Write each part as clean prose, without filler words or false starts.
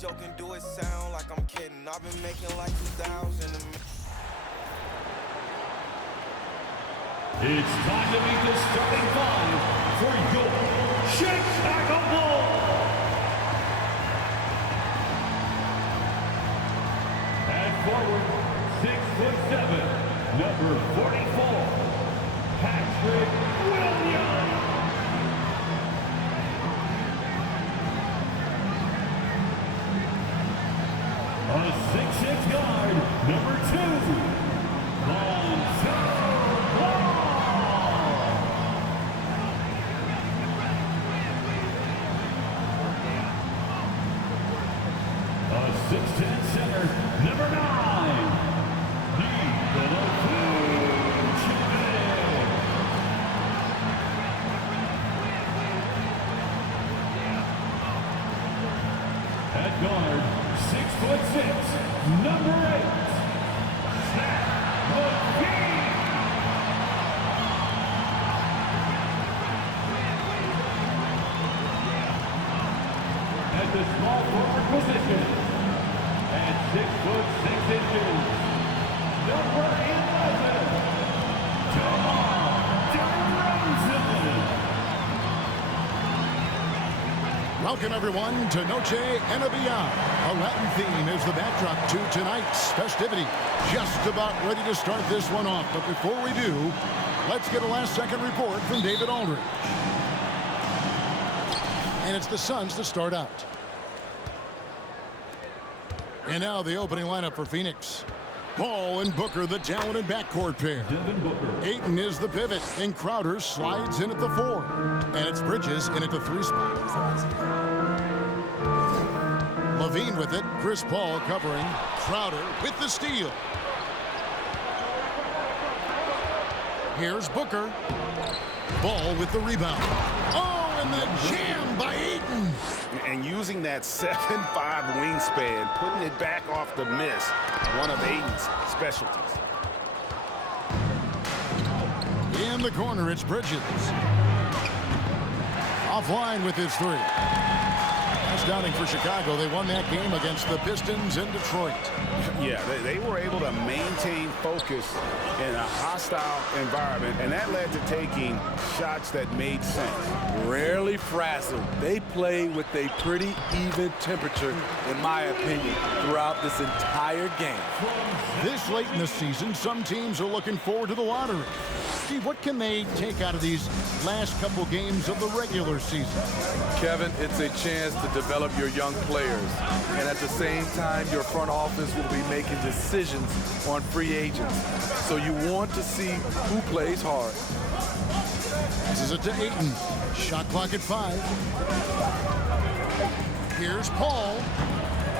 joking, do it sound like I'm kidding. I've been making like 2,000 a minute. It's time to meet the starting five for your Chicago Bulls. At forward, 6'7", number 44, Patrick Williams. A 6'6" guard, number 2, Voucher. A 6'10" center, number 9, at guard, 6'6", number 8, at the small forward position, at 6'6", number 11, Welcome, everyone, to Noche and a Beyond. A Latin theme is the backdrop to tonight's festivity. Just about ready to start this one off, but before we do, let's get a last-second report from David Aldridge. And it's the Suns to start out. And now the opening lineup for Phoenix. Ball and Booker, the talented backcourt pair. Ayton is the pivot, and Crowder slides in at the 4. And it's Bridges in at the 3 spot. Levine with it, Chris Paul covering, Crowder with the steal. Here's Booker. Ball with the rebound. Oh, and the jam by Ayton. And using that 7'5" wingspan, putting it back off the miss, one of Ayton's specialties. In the corner, it's Bridges. Offline with his 3. That's downing for Chicago. They won that game against the Pistons in Detroit. Yeah, they were able to maintain focus in a hostile environment, and that led to taking shots that made sense. Rarely frazzled. They play with a pretty even temperature, in my opinion, throughout this entire game. This late in the season, some teams are looking forward to the lottery. Steve, what can they take out of these last couple games of the regular season? Kevin, it's a chance to develop your young players. And at the same time, your front office will be making decisions on free agents. So you want to see who plays hard. This is it to Ayton. Shot clock at 5. Here's Paul.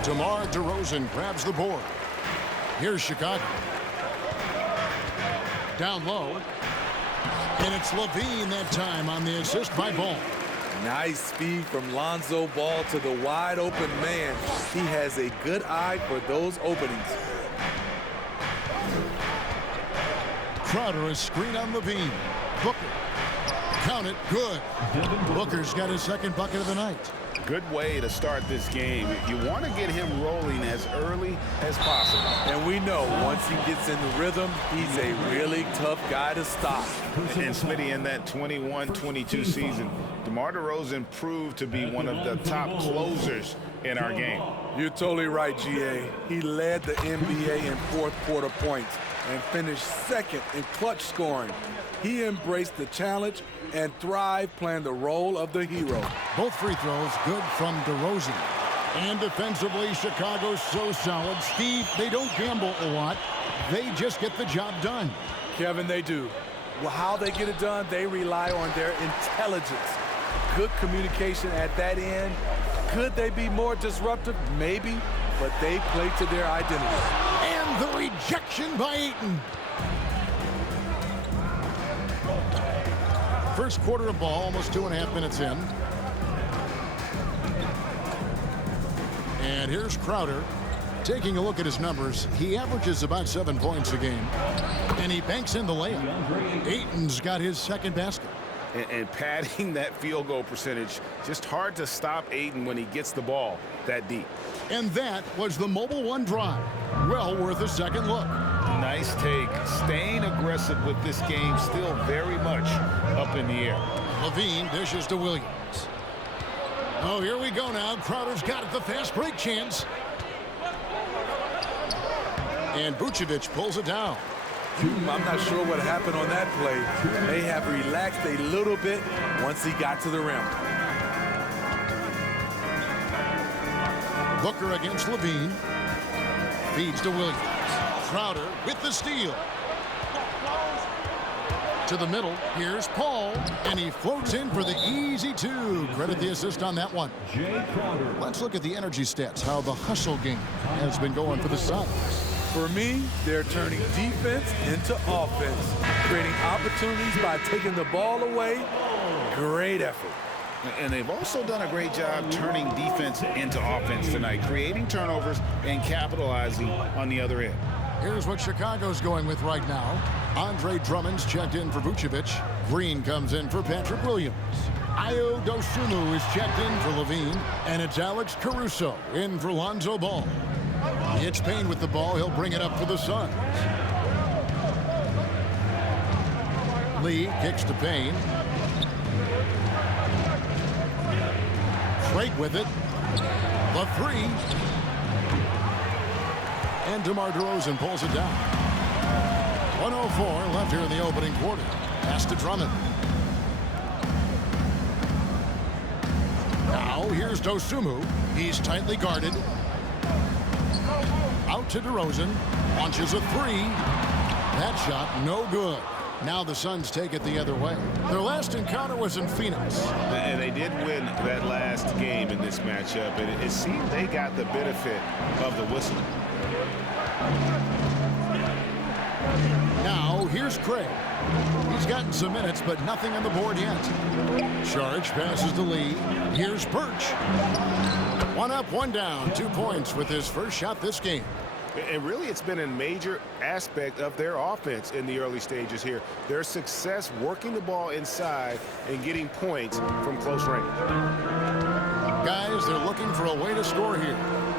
DeMar DeRozan grabs the board. Here's Chicago. Down low. And it's Levine that time on the assist by Ball. Nice speed from Lonzo Ball to the wide open man. He has a good eye for those openings. Crowder, a screen on Levine. Booker. Count it. Good. Booker's got his second bucket of the night. Good way to start this game. You want to get him rolling as early as possible. And we know once he gets in the rhythm, he's a really tough guy to stop. And Smitty, in that 21-22 season, DeMar DeRozan proved to be one of the top closers in our game. You're totally right, GA. He led the NBA in fourth quarter points and finished second in clutch scoring. He embraced the challenge and thrived playing the role of the hero. Both free throws good from DeRozan. And defensively, Chicago's so solid. Steve, they don't gamble a lot. They just get the job done. Kevin, they do. Well, how they get it done, they rely on their intelligence. Good communication at that end. Could they be more disruptive? Maybe, but they play to their identity. And the rejection by Ayton. First quarter of ball, almost 2.5 minutes in. And here's Crowder. Taking a look at his numbers, he averages about 7 points a game. And he banks in the layup. Ayton's got his second basket. and padding that field goal percentage. Just hard to stop Ayton when he gets the ball that deep. And that was the Mobile One drive. Well worth a second look. Nice take. Staying aggressive with this game, still very much up in the air. Levine dishes to Williams. Oh, here we go now. Crowder's got it, the fast break chance. And Vucevic pulls it down. I'm not sure what happened on that play. May have relaxed a little bit once he got to the rim. Booker against Levine. Feeds to Williams. Crowder with the steal. To the middle. Here's Paul. And he floats in for the easy two. Credit the assist on that one. Jay Crowder. Let's look at the energy stats, how the hustle game has been going for the Suns. For me, they're turning defense into offense, creating opportunities by taking the ball away. Great effort. And they've also done a great job turning defense into offense tonight, creating turnovers and capitalizing on the other end. Here's what Chicago's going with right now. Andre Drummond's checked in for Vucevic. Green comes in for Patrick Williams. Ayo Dosunmu is checked in for Levine. And it's Alex Caruso in for Lonzo Ball. It's Payne with the ball. He'll bring it up for the Suns. Lee kicks to Payne. Craig with it. The three. And DeMar DeRozan pulls it down. 1:04 left here in the opening quarter. Pass to Drummond. Now here's Dosunmu. He's tightly guarded. Out to DeRozan. Launches a three. That shot no good. Now the Suns take it the other way. Their last encounter was in Phoenix. And they did win that last game in this matchup. And it seemed they got the benefit of the whistle. Now here's Craig. He's gotten some minutes, but nothing on the board yet. Saric passes to Lee. Here's Birch. One up, one down. 2 points with his first shot this game. And really, it's been a major aspect of their offense in the early stages here. Their success working the ball inside and getting points from close range. Guys, they're looking for a way to score here.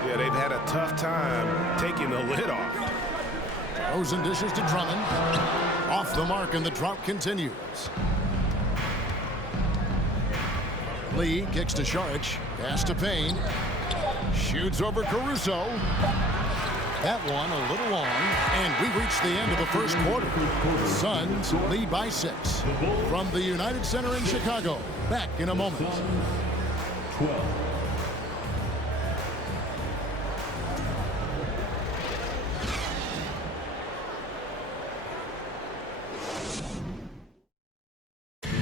Yeah, they've had a tough time taking the lid off. Rosen dishes to Drummond. Off the mark, and the drought continues. Lee kicks to Saric. Pass to Payne. Shoots over Caruso. That one a little long, and we reached the end of the first quarter. Suns lead by 6. From the United Center in Chicago. Back in a moment. 12.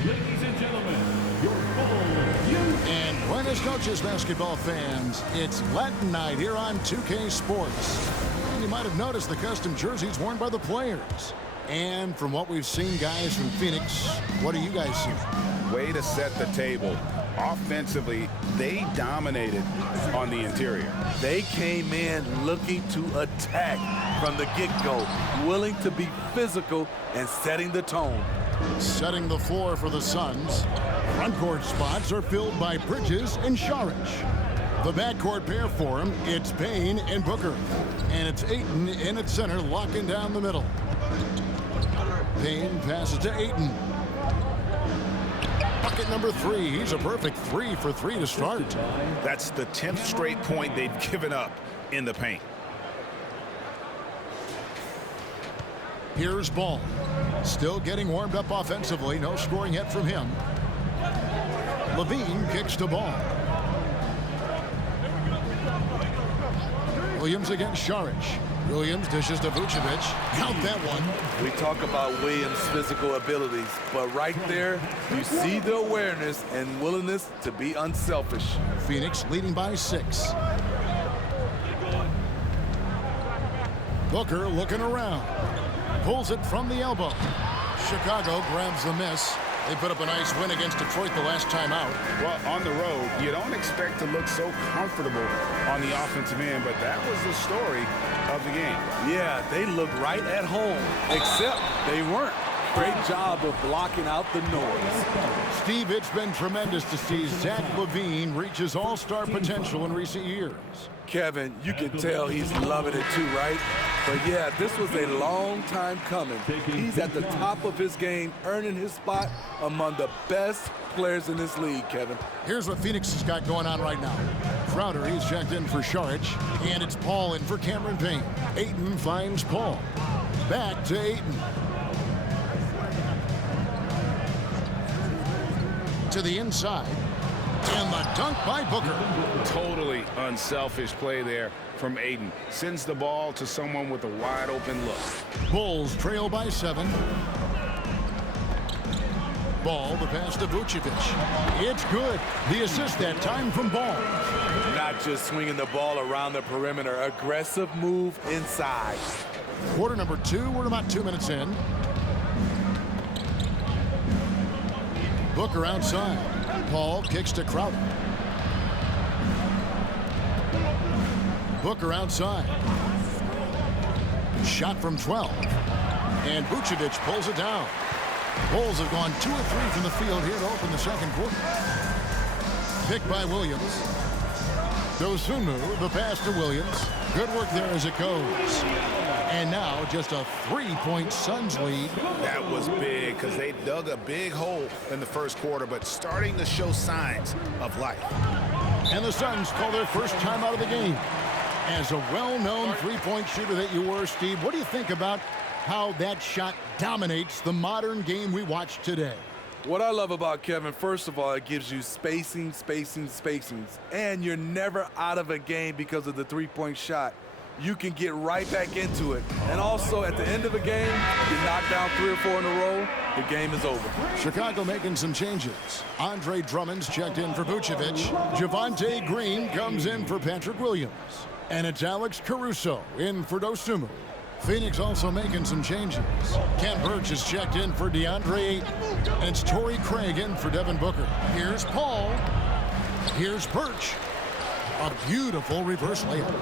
Ladies and gentlemen, your full And buenas noches, basketball fans. It's Latin night here on 2K Sports. And you might have noticed the custom jerseys worn by the players. And from what we've seen, guys, from Phoenix, what do you guys see? Way to set the table. Offensively, they dominated on the interior. They came in looking to attack from the get-go, willing to be physical and setting the tone. Setting the floor for the Suns. Frontcourt spots are filled by Bridges and Saric. The backcourt pair for him, it's Payne and Booker. And it's Ayton in at center, locking down the middle. Payne passes to Ayton. Bucket number 3. He's a perfect 3 for 3 to start. That's the 10th straight point they've given up in the paint. Here's Ball. Still getting warmed up offensively. No scoring yet from him. Levine kicks to Ball. Williams against Saric. Williams dishes to Vucevic. Count that one. We talk about Williams' physical abilities, but right there, you see the awareness and willingness to be unselfish. Phoenix leading by 6. Booker looking around. Pulls it from the elbow. Chicago grabs the miss. They put up a nice win against Detroit the last time out. Well, on the road, you don't expect to look so comfortable on the offensive end, but that was the story of the game. Yeah, they looked right at home, except they weren't. Great job of blocking out the noise. Steve, it's been tremendous to see Zach LaVine reach his all-star potential in recent years. Kevin, you can tell he's loving it too, right? But yeah, this was a long time coming. He's at the top of his game, earning his spot among the best players in this league, Kevin. Here's what Phoenix has got going on right now. Crowder, he's checked in for Sharich, and it's Paul in for Cameron Payne. Ayton finds Paul. Back to Ayton. To the inside. And the dunk by Booker. Totally unselfish play there from Ayton. Sends the ball to someone with a wide open look. Bulls trail by 7. Ball, the pass to Vucevic. It's good. The assist that time from Ball. Not just swinging the ball around the perimeter. Aggressive move inside. Quarter number 2. We're about 2 minutes in. Booker outside. Paul kicks to Crowder. Booker outside. Shot from 12. And Vucevic pulls it down. Bulls have gone 2 of 3 from the field here to open the second quarter. Picked by Williams. Dosunmu, the pass to Williams. Good work there as it goes. And now just a 3-point Suns lead. That was big because they dug a big hole in the first quarter, but starting to show signs of life. And the Suns call their first time out of the game. As a well-known three-point shooter that you were, Steve, what do you think about how that shot dominates the modern game we watch today? What I love about Kevin, first of all, it gives you spacing, and you're never out of a game because of the three-point shot. You can get right back into it. And also, at the end of a game, you knock down 3 or 4 in a row, the game is over. Chicago making some changes. Andre Drummond's checked in for Vucevic. Javonte Green comes in for Patrick Williams. And it's Alex Caruso in for Dosunmu. Phoenix also making some changes. Ken Birch is checked in for DeAndre Ayton. And it's Torrey Craig in for Devin Booker. Here's Paul. Here's Birch. A beautiful reverse layup.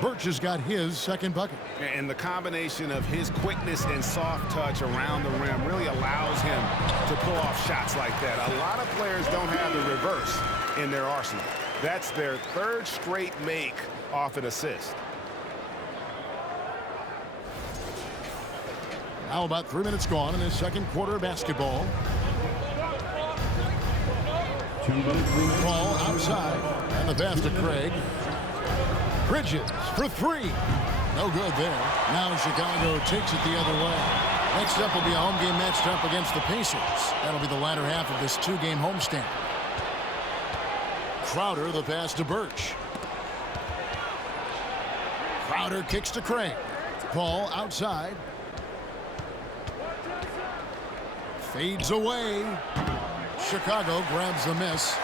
Birch has got his second bucket. And the combination of his quickness and soft touch around the rim really allows him to pull off shots like that. A lot of players don't have the reverse in their arsenal. That's their 3rd straight make off an assist. Now about 3 minutes gone in this second quarter of basketball. Ball outside. And the pass to Craig. Bridges for 3. No good there. Now Chicago takes it the other way. Next up will be a home game matched up against the Pacers. That'll be the latter half of this 2-game homestand. Crowder, the pass to Birch. Crowder kicks to Craig. Paul outside. Fades away. Chicago grabs the miss.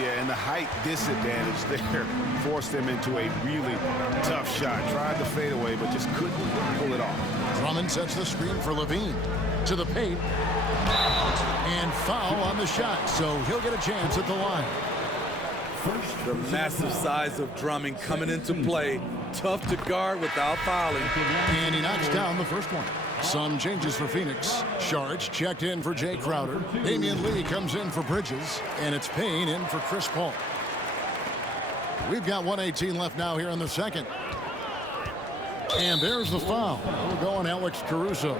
Yeah, and the height disadvantage there forced him into a really tough shot. Tried to fade away, but just couldn't pull it off. Drummond sets the screen for LaVine. To the paint. And foul on the shot, so he'll get a chance at the line. The massive size of Drummond coming into play. Tough to guard without fouling. And he knocks down the first one. Some changes for Phoenix. Sharich checked in for Jay Crowder. Damian Lee comes in for Bridges. And it's Payne in for Chris Paul. We've got 1:18 left now here in the second. And there's the foul. We're going Alex Caruso.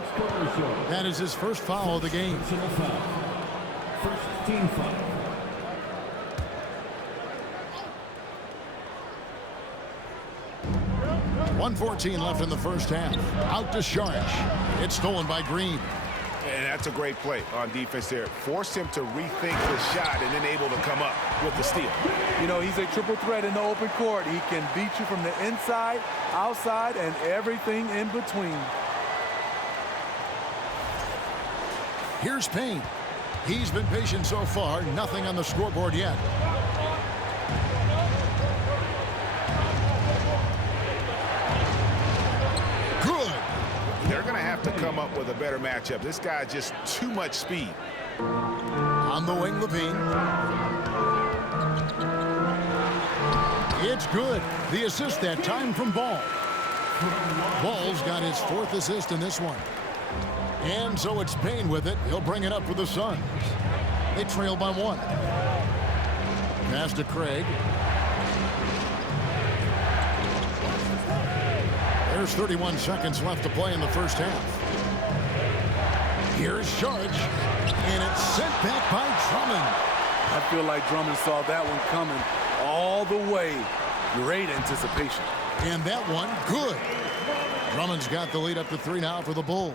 That is his first foul of the game. First team foul. 1:14 left in the first half. Out to Sharich. It's stolen by Green. And that's a great play on defense there. Forced him to rethink the shot and then able to come up with the steal. You know, he's a triple threat in the open court. He can beat you from the inside, outside, and everything in between. Here's Payne. He's been patient so far. Nothing on the scoreboard yet. Good. They're going to have to come up with a better matchup. This guy just too much speed. On the wing, LaVine. It's good. The assist that time from Ball. Ball's got his 4th assist in this one. And so it's Payne with it. He'll bring it up for the Suns. They trail by 1. Pass to Craig. There's 31 seconds left to play in the first half. Here's Sharge, and it's sent back by Drummond. I feel like Drummond saw that one coming all the way. Great anticipation. And that one, good. Drummond's got the lead up to 3 now for the Bulls.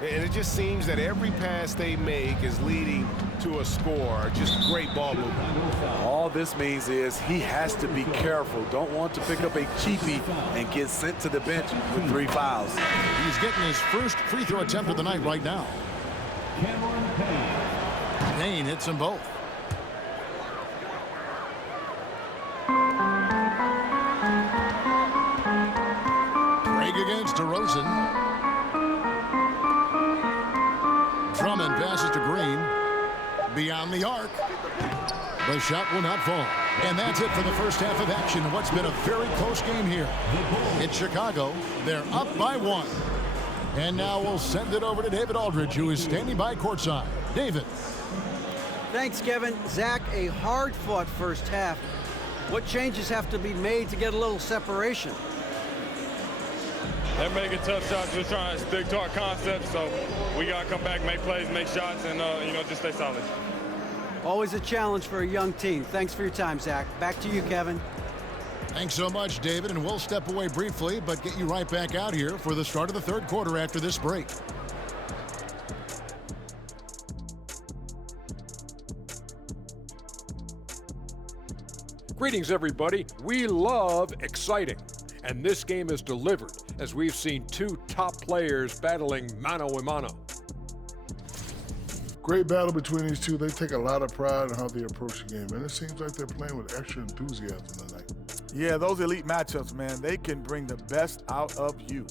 And it just seems that every pass they make is leading to a score. Just great ball movement. All this means is he has to be careful. Don't want to pick up a cheapie and get sent to the bench with 3 fouls. He's getting his first free throw attempt of the night right now. Payne hits them both. Craig against DeRozan. Drummond passes to Green. Beyond the arc. The shot will not fall. And that's it for the first half of action. What's been a very close game here. In Chicago, they're up by 1. And now we'll send it over to David Aldridge, who is standing by courtside. David. Thanks, Kevin. Zach, a hard-fought first half. What changes have to be made to get a little separation? They're making tough shots. We're trying to stick to our concept, so we got to come back, make plays, make shots, and, just stay solid. Always a challenge for a young team. Thanks for your time, Zach. Back to you, Kevin. Thanks so much, David, and we'll step away briefly, but get you right back out here for the start of the third quarter after this break. Greetings, everybody. We love exciting, and this game is delivered as we've seen 2 top players battling mano-a-mano. Great battle between these two. They take a lot of pride in how they approach the game, and it seems like they're playing with extra enthusiasm tonight. Yeah, those elite matchups, man, they can bring the best out of you.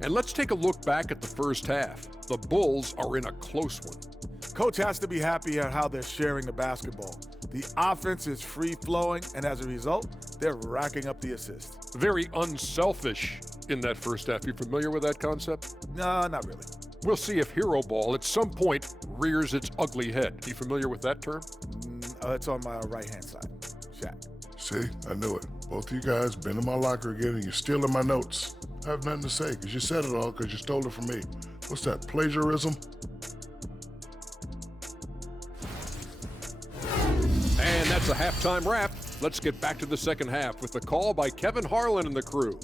And let's take a look back at the first half. The Bulls are in a close one. Coach has to be happy at how they're sharing the basketball. The offense is free-flowing, and as a result, they're racking up the assists. Very unselfish in that first half. You familiar with that concept? No, not really. We'll see if hero ball at some point rears its ugly head. You familiar with that term? It's on my right-hand side. Shaq. See, I knew it. Both of you guys been in my locker again, and you're stealing my notes. I have nothing to say, because you said it all, because you stole it from me. What's that, plagiarism? And that's a halftime wrap. Let's get back to the second half with the call by Kevin Harlan and the crew.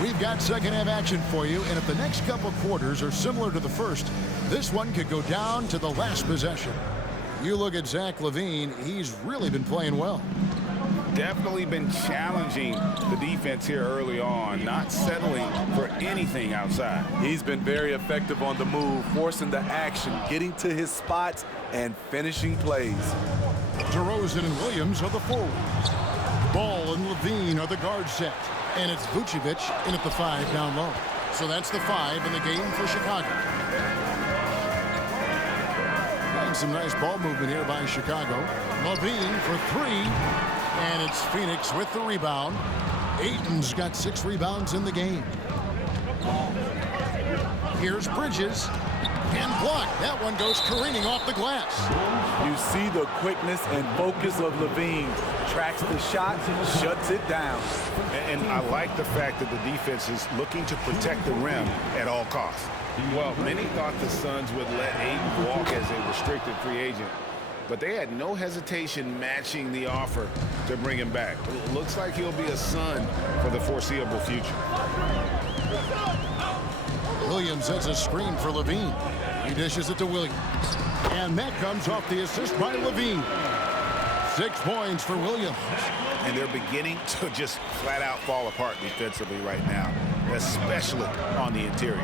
We've got second half action for you, and if the next couple quarters are similar to the first, this one could go down to the last possession. You look at Zach LaVine, he's really been playing well. Definitely been challenging the defense here early on, not settling for anything outside. He's been very effective on the move, forcing the action, getting to his spots, and finishing plays. DeRozan and Williams are the forwards. Ball and LaVine are the guard set. And it's Vucevic in at the 5 down low. So that's the 5 in the game for Chicago. And some nice ball movement here by Chicago. LaVine for 3. And it's Phoenix with the rebound. Ayton's got 6 rebounds in the game. Here's Bridges. And blocked. That one goes careening off the glass. You see the quickness and focus of LaVine. Tracks the shot, shuts it down. And I like the fact that the defense is looking to protect the rim at all costs. Well, many thought the Suns would let Ayton walk as a restricted free agent, but they had no hesitation matching the offer to bring him back. It looks like he'll be a Sun for the foreseeable future. Williams has a screen for LaVine. He dishes it to Williams. And that comes off the assist by LaVine. 6 points for Williams. And they're beginning to just flat out fall apart defensively right now, especially on the interior.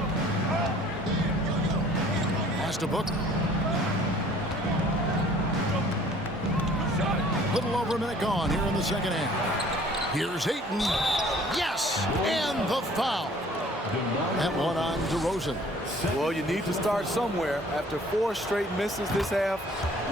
Pass to Booker. Little over a minute gone here in the second half. Here's Ayton. Yes! And the foul. That one on DeRozan. Well, you need to start somewhere. After 4 straight misses this half,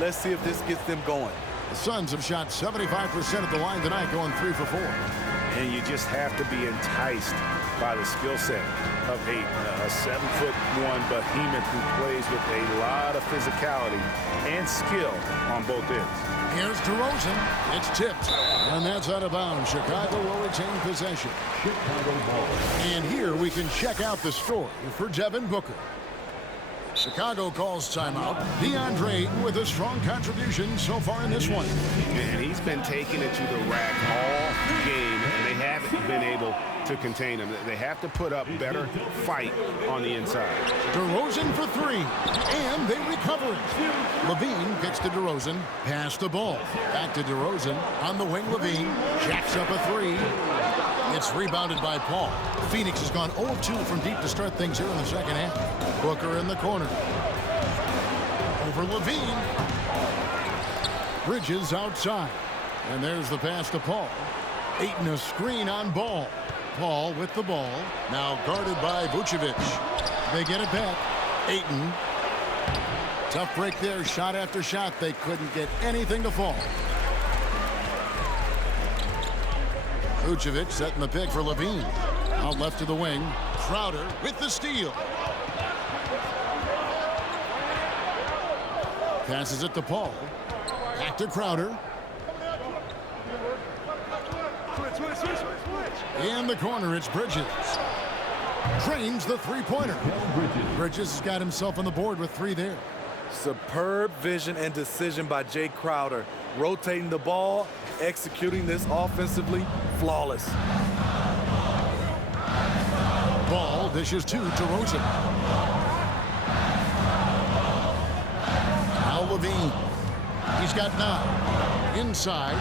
let's see if this gets them going. The Suns have shot 75% at the line tonight, going 3 for 4. And you just have to be enticed by the skill set of a 7'1" behemoth who plays with a lot of physicality and skill on both ends. Here's DeRozan. It's tipped. And that's out of bounds. Chicago will retain possession. And here we can check out the story for Devin Booker. Chicago calls timeout. DeAndre with a strong contribution so far in this one. And he's been taking it to the rack all game, and they haven't been able to contain him. They have to put up better fight on the inside. DeRozan for 3, and they recover it. Levine kicks to DeRozan, pass the ball. Back to DeRozan, on the wing Levine, jacks up a 3. It's rebounded by Paul. Phoenix has gone 0-2 from deep to start things here in the second half. Booker in the corner. Over Levine. Bridges outside. And there's the pass to Paul. Ayton a screen on Ball. Paul with the ball. Now guarded by Vucevic. They get it back. Ayton. Tough break there. Shot after shot. They couldn't get anything to fall. Vucevic setting the pick for Levine. Out left to the wing. Crowder with the steal. Passes it to Paul. Back to Crowder. In the corner, it's Bridges. Drains the three-pointer. Bridges has got himself on the board with 3 there. Superb vision and decision by Jay Crowder. Rotating the ball, executing this offensively, flawless. Ball dishes to DeRozan. Now Levine. He's got 9. Inside.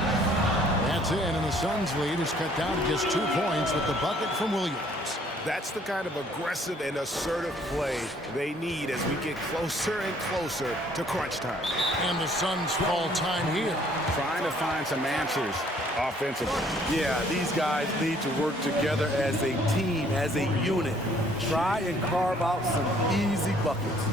That's in, and the Suns' lead is cut down to just 2 points with the bucket from Williams. That's the kind of aggressive and assertive play they need as we get closer and closer to crunch time. And the Suns fall time here. Trying to find some answers offensively. Yeah, these guys need to work together as a team, as a unit. Try and carve out some easy buckets.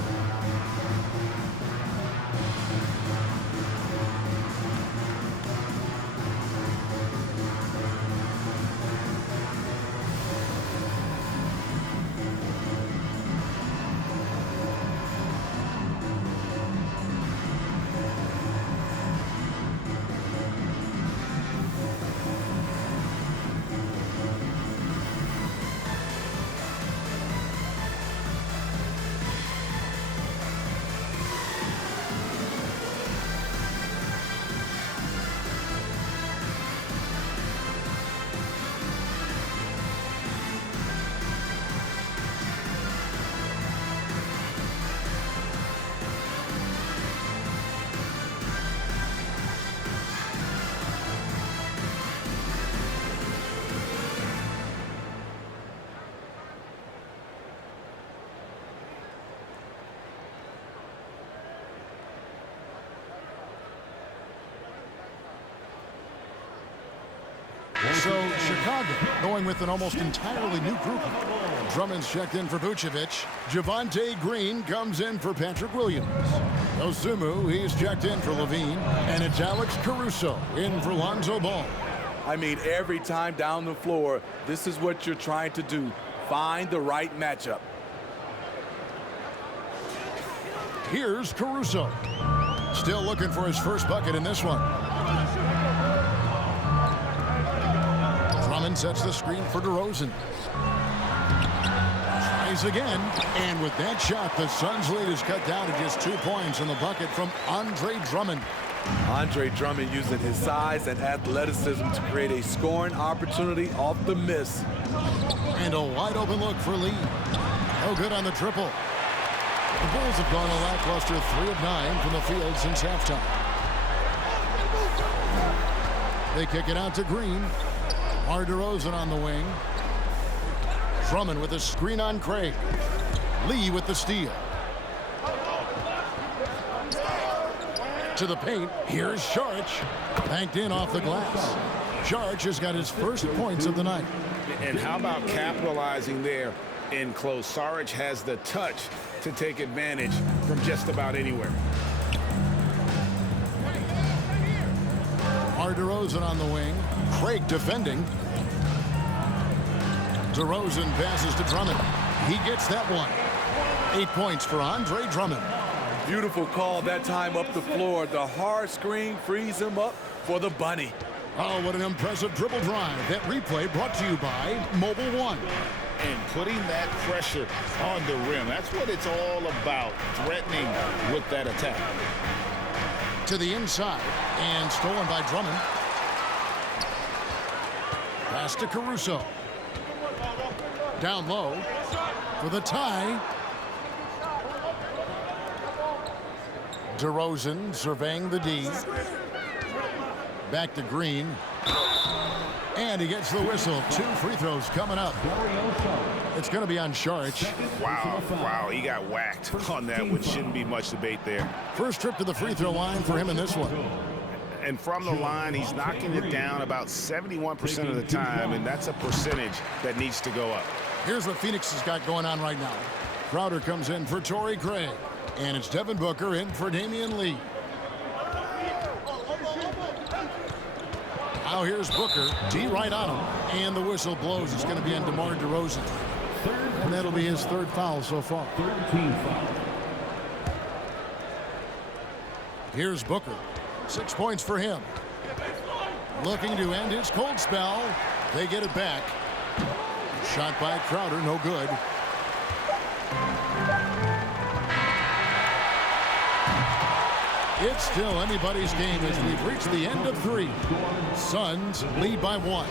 So Chicago going with an almost entirely new group. Drummond's checked in for Vucevic. Javonte Green comes in for Patrick Williams. Ozumu, he's checked in for Levine. And it's Alex Caruso in for Lonzo Ball. I mean, every time down the floor, this is what you're trying to do. Find the right matchup. Here's Caruso. Still looking for his first bucket in this one. Drummond sets the screen for DeRozan. Tries again, and with that shot, the Suns' lead is cut down to just 2 points in the bucket from Andre Drummond. Andre Drummond using his size and athleticism to create a scoring opportunity off the miss. And a wide open look for Lee. No good on the triple. The Bulls have gone a lackluster 3 of 9 from the field since halftime. They kick it out to Green. DeRozan on the wing. Drummond with a screen on Craig. Lee with the steal. To the paint. Here's Sharch. Banked in off the glass. Sharch has got his first points of the night. And how about capitalizing there in close. Saric has the touch to take advantage from just about anywhere. DeRozan on the wing. Craig defending. DeRozan passes to Drummond. He gets that one. 8 points for Andre Drummond. Beautiful call that time up the floor. The hard screen frees him up for the bunny. Oh, what an impressive dribble drive. That replay brought to you by Mobile One. And putting that pressure on the rim. That's what it's all about, threatening with that attack. To the inside, and stolen by Drummond. Pass to Caruso. Down low for the tie. DeRozan surveying the D. Back to Green. And he gets the whistle. 2 free throws coming up. It's going to be on Saric. Wow, he got whacked on that one. Shouldn't be much debate there. First trip to the free throw line for him in this one. And from the line, he's knocking it down about 71% of the time, and that's a percentage that needs to go up. Here's what Phoenix has got going on right now. Crowder comes in for Torrey Craig. And it's Devin Booker in for Damian Lee. Now here's Booker. D right on him. And the whistle blows. It's going to be on DeMar DeRozan. And that'll be his 3rd foul so far. 13 foul. Here's Booker. 6 points for him. Looking to end his cold spell. They get it back. Shot by Crowder, no good. It's still anybody's game as we've reached the end of 3. Suns lead by 1.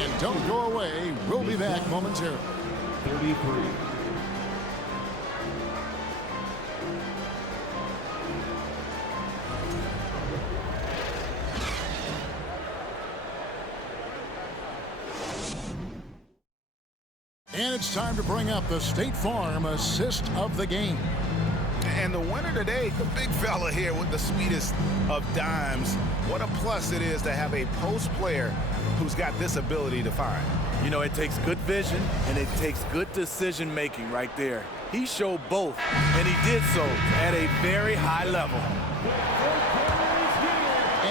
And don't go away. We'll be back momentarily. 33. And it's time to bring up the State Farm assist of the game. And the winner today, the big fella here with the sweetest of dimes. What a plus it is to have a post player who's got this ability to find. You know, it takes good vision and it takes good decision making right there. He showed both, and he did so at a very high level.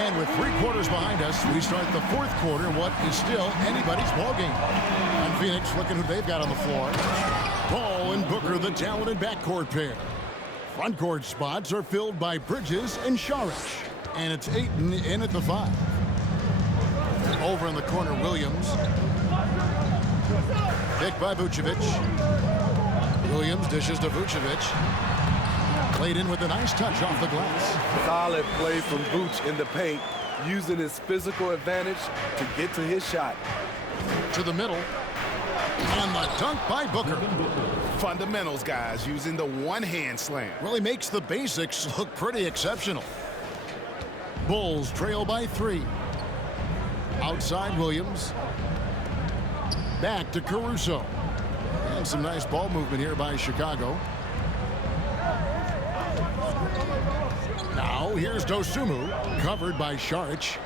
And with 3 quarters behind us, we start the 4th quarter, what is still anybody's ball game. And Phoenix looking who they've got on the floor. Ball and Booker, the talented backcourt pair. Front court spots are filled by Bridges and Saric. And it's Ayton in at the 5. Over in the corner, Williams. Picked by Vucevic. Williams dishes to Vucevic. Played in with a nice touch off the glass. Solid play from Vooch in the paint, using his physical advantage to get to his shot. To the middle. And the dunk by Booker. Fundamentals, guys, using the one-hand slam. Really makes the basics look pretty exceptional. Bulls trail by 3. Outside Williams. Back to Caruso. And some nice ball movement here by Chicago. Now here's Dosunmu, covered by Saric.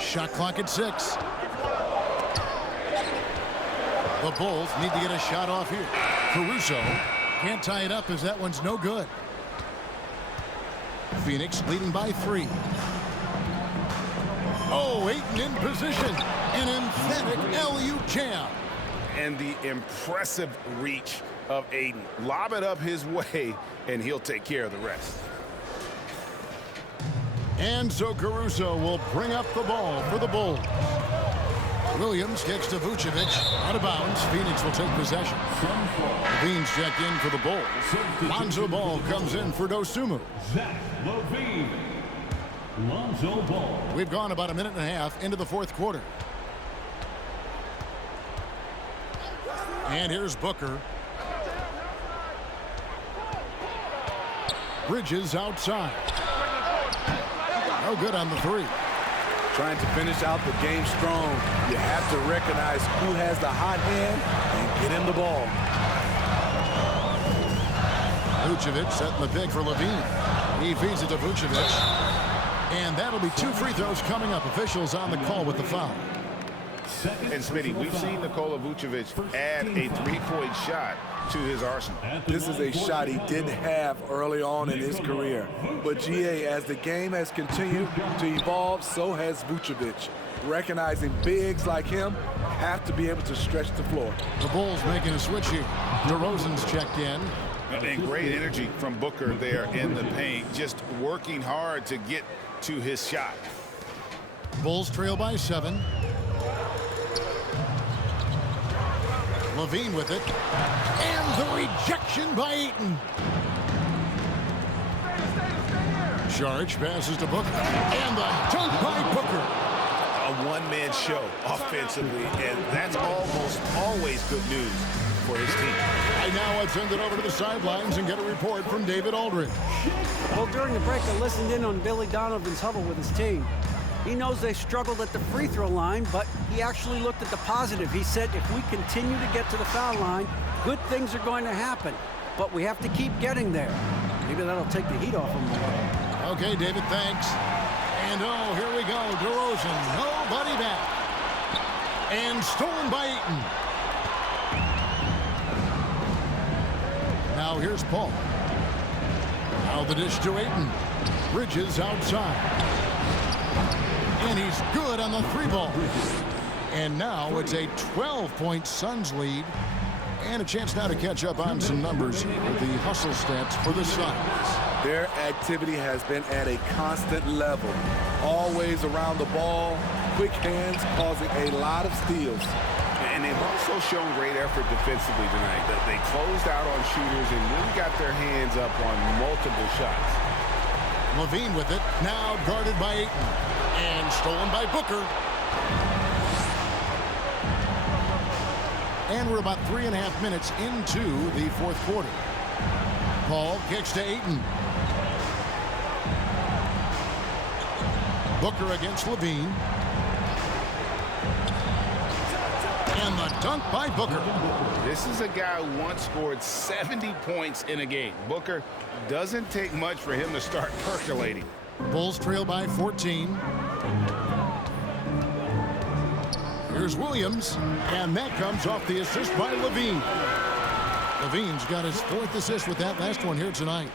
Shot clock at 6. The Bulls need to get a shot off here. Caruso can't tie it up as that one's no good. Phoenix leading by 3. Oh, Ayton in position. An emphatic LU jam. And the impressive reach of Ayton. Lob it up his way, and he'll take care of the rest. And so Caruso will bring up the ball for the Bulls. Williams kicks to Vucevic. Out of bounds. Phoenix will take possession. Levine's checked in for the Bulls. Lonzo Ball comes in for Dosunmu. Zach LaVine. Lonzo Ball. We've gone about a minute and a half into the 4th quarter. And here's Booker. Bridges outside. No good on the 3. Trying to finish out the game strong, you have to recognize who has the hot hand and get him the ball. Vucevic setting the pick for Levine. He feeds it to Vucevic. And that'll be 2 free throws coming up. Officials on the call with the foul. And Smitty, we've seen Nikola Vucevic add a three-point shot to his arsenal. This is a shot he didn't have early on in his career. But GA, as the game has continued to evolve, so has Vucevic. Recognizing bigs like him have to be able to stretch the floor. The Bulls making a switch here. DeRozan's checked in. And great energy from Booker there in the paint, just working hard to get to his shot. Bulls trail by 7. Levine with it. And the rejection by Ayton. Saric passes to Booker. And the dunk by Booker. A one-man show offensively, and that's almost always good news for his team. And now let's send it over to the sidelines and get a report from David Aldridge. Well, during the break, I listened in on Billy Donovan's huddle with his team. He knows they struggled at the free throw line, but he actually looked at the positive. He said, if we continue to get to the foul line, good things are going to happen. But we have to keep getting there. Maybe that'll take the heat off him. Okay, David, thanks. And oh, here we go. DeRozan, nobody back. And stolen by Ayton. Now here's Paul. Now the dish to Ayton. Bridges outside. And he's good on the 3-ball. And now it's a 12-point Suns lead. And a chance now to catch up on some numbers with the hustle stats for the Suns. Their activity has been at a constant level. Always around the ball, quick hands causing a lot of steals. And they've also shown great effort defensively tonight. They closed out on shooters and really got their hands up on multiple shots. Levine with it, now guarded by Ayton. And stolen by Booker. And we're about 3.5 minutes into the fourth quarter. Paul kicks to Ayton. Booker against Levine. And the dunk by Booker. This is a guy who once scored 70 points in a game. Booker, doesn't take much for him to start percolating. Bulls trail by 14. Here's Williams, and that comes off the assist by Levine. Levine's got his 4th assist with that last one here tonight.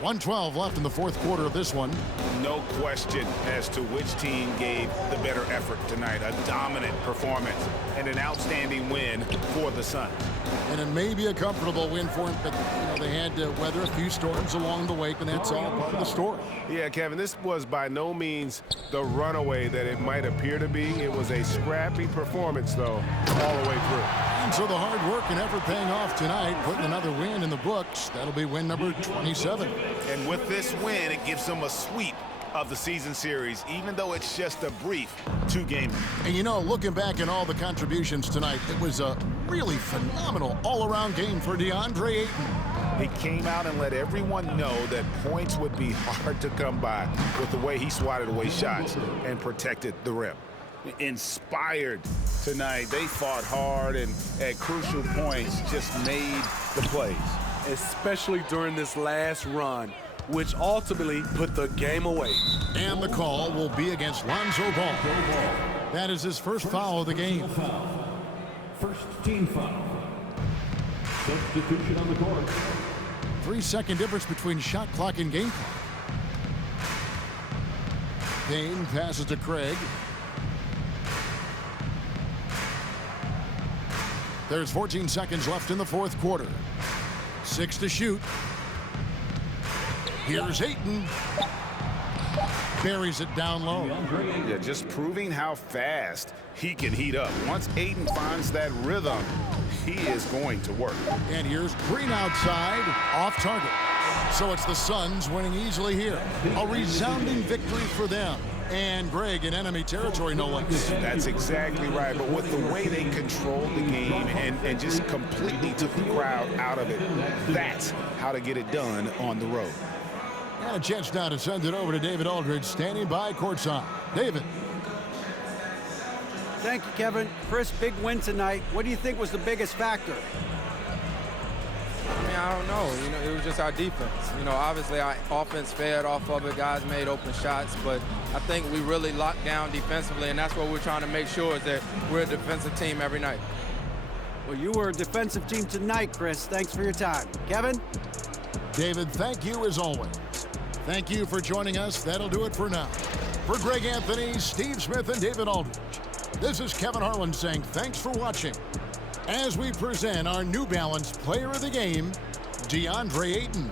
.112 left in the fourth quarter of this one. No question as to which team gave the better effort tonight. A dominant performance and an outstanding win for the Suns. And it may be a comfortable win for them, but they had to weather a few storms along the way, and that's all part of the story. Yeah, Kevin, this was by no means the runaway that it might appear to be. It was a scrappy performance, though, all the way through. And so the hard work and effort paying off tonight, putting another win in the books. That'll be win number 27. And with this win, it gives them a sweep of the season series, even though it's just a brief 2-game. And looking back at all the contributions tonight, it was a really phenomenal all-around game for DeAndre Ayton. He came out and let everyone know that points would be hard to come by with the way he swatted away shots and protected the rim. Inspired tonight. They fought hard and at crucial points just made the plays. Especially during this last run, which ultimately put the game away. And the call will be against Lonzo Ball. That is his first foul of the game. First team foul. Substitution on the court. 3-second difference between shot clock and game clock. Payne passes to Craig. There's 14 seconds left in the fourth quarter. 6 to shoot. Here's Ayton. Buries it down low. Yeah, just proving how fast he can heat up. Once Ayton finds that rhythm, he is going to work. And here's Green outside, off target. So it's the Suns winning easily here. A resounding victory for them. And Greg in enemy territory, no less. That's exactly right. But with the way they controlled the game and just completely took the crowd out of it, that's how to get it done on the road. And a chance now to send it over to David Aldridge, standing by courtside. David. Thank you, Kevin. Chris, big win tonight. What do you think was the biggest factor? I don't know. You know, it was just our defense. You know, obviously our offense fed off of it. Guys made open shots, but I think we really locked down defensively, and that's what we're trying to make sure is that we're a defensive team every night. Well, you were a defensive team tonight, Chris. Thanks for your time. Kevin? David, thank you as always. Thank you for joining us. That'll do it for now. For Greg Anthony, Steve Smith, and David Aldridge, this is Kevin Harlan saying thanks for watching as we present our New Balance Player of the Game, DeAndre Ayton.